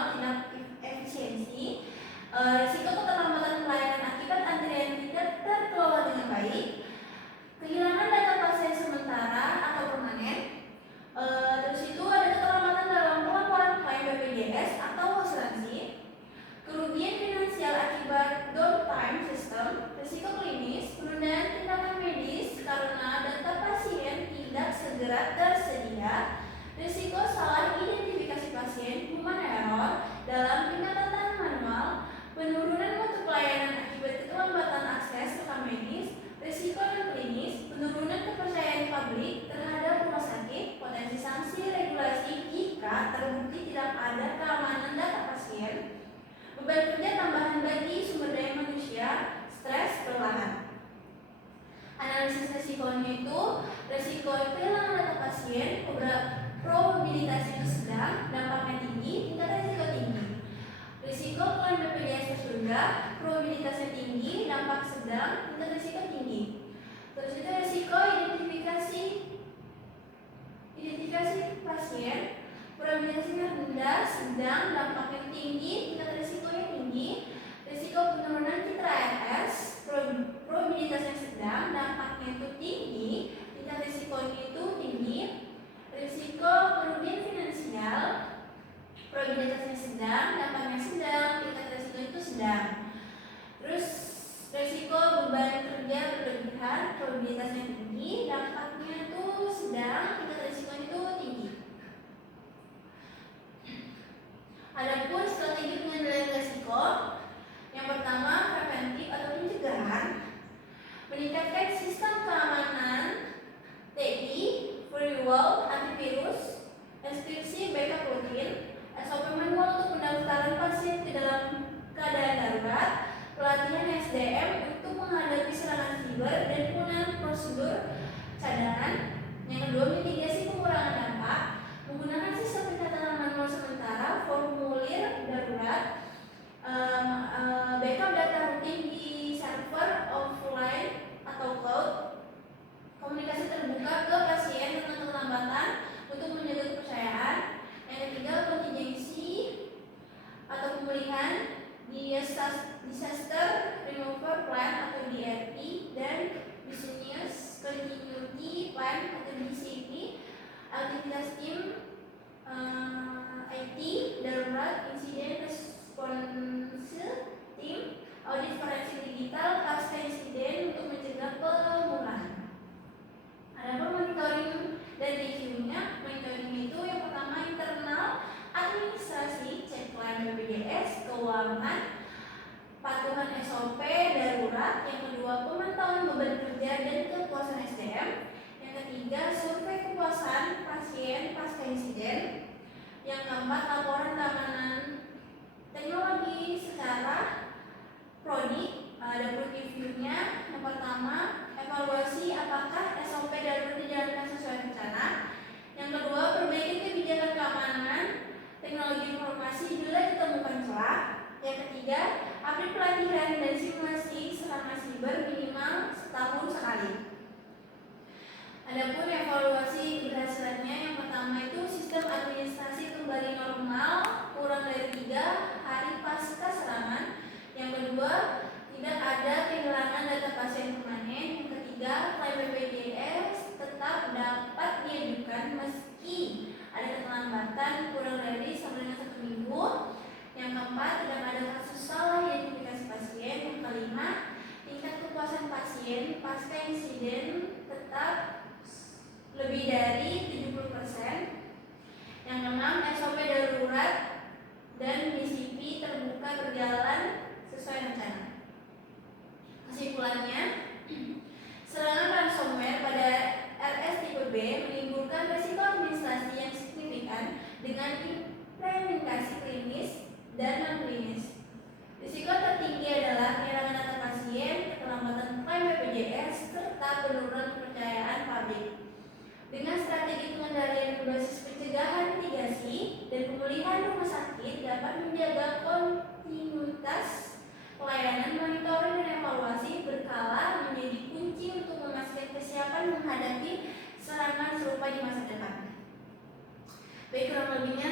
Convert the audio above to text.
manual tidak efisiensi, risiko keterlambatan pelayanan akibat antrian tidak terkelola dengan baik, kehilangan data pasien sementara atau permanen, terus itu ada keterlambatan dalam pelaporan klaim BPJS atau asuransi, kerugian finansial akibat downtime sistem, risiko klinis, penundaan tindakan medis karena data pasien tidak segera tersedia, risiko salah identifikasi pasien, human error dalam pencatatan manual, penurunan mutu pelayanan akibat keterlambatan akses rekam medis, risiko non klinis, penurunan kepercayaan publik terhadap rumah sakit, potensi sanksi regulasi jika terbukti tidak ada keamanan data pasien, beban kerja tambahan bagi sumber daya manusia, stres, kelelahan. Analisis resikonya itu, resiko kehilangan data pasien, probabilitasnya sedang, dampaknya tinggi, tingkat risiko tinggi. Risiko klaim BPJS tertunda, probabilitasnya tinggi, dampak sedang, tingkat risiko tinggi. Terus itu risiko identifikasi pasien, probabilitasnya rendah, sedang, dampaknya tinggi, tingkat risikonya tinggi. Risiko penurunan citra RS, probabilitasnya sedang, dampaknya itu tinggi, tingkat risikonya itu tinggi. Risiko kerugian finansial, probabilitasnya sedang, dampaknya sedang, tingkat risiko itu sedang. Terus risiko beban kerja berlebihan, probabilitasnya tinggi, dampaknya itu sedang, tingkat risikonya itu tinggi. Adapun strategi pengendalian risiko, yang pertama preventif atau pencegahan, meningkatkan sistem keamanan TI, firewall, antivirus, inskripsi backup rutin, SOP manual untuk pendaftaran pasien ke dalam keadaan darurat, pelatihan SDM untuk menghadapi serangan siber dan penggunaan prosedur cadangan. Yang kedua, mitigasi pengurangan dampak, menggunakan sistem pencatatan manual sementara, formulir darurat, backup data rutin di server offline atau cloud, komunikasi terbuka ke pasien tentang keterlambatan untuk menjaga kepercayaan. Yang ketiga, kontingensi atau pemulihan, disaster removal plan atau DRP, dan business continuity plan atau BCP, aktivitas tim IT, darurat, insiden response tim, audit forensik digital pasca insiden untuk mencegah pengulangan. Ada monitoring dan reviewnya. Monitoring itu yang pertama internal administrasi, cek klaim BPJS, keuangan, patuhan SOP darurat. Yang kedua, pemantauan beban kerja dan kepuasan SDM. Yang ketiga, survei kepuasan pasien pasca insiden. Yang keempat, laporan keamanan teknologi secara prodi. Ada review-nya. Yang pertama, evaluasi apakah SOP darurat dijalankan sesuai rencana. Yang kedua, perbaiki kebijakan keamanan teknologi informasi bila ditemukan celah. Yang ketiga, update pelatihan dan simulasi serangan siber minimal setahun sekali. Adapun evaluasi keberhasilannya, yang pertama itu sistem administrasi kembali normal kurang dari 3 hari pasca serangan. Yang kedua, tidak ada kehilangan data pasien permanen. Yang ketiga, klaim BPJS tetap dapat diajukan meski ada keterlambatan kurang dari sampai dengan 1 minggu. Yang keempat, tidak ada kasus salah identifikasi pasien. Yang kelima, tingkat kepuasan pasien pasca insiden tetap lebih dari 70%. Yang keenam, SOP darurat dan BCP terbuka berjalan sesuai rencana. Kesimpulannya, serangan ransomware pada RS tipe B menimbulkan risiko administrasi yang signifikan dengan implementasi klinis dan non-klinis. Risiko tertinggi adalah kehilangan data pasien, keterlambatan klaim BPJS, serta penurunan kepercayaan publik. Dengan strategi pengendalian berbasis pencegahan, mitigasi, dan pemulihan rumah sakit dapat menjaga kontinuitas pelayanan, monitoring dan evaluasi berkala menjadi kunci untuk memastikan kesiapan menghadapi serangan serupa di masa depan. Baik, kurang lebihnya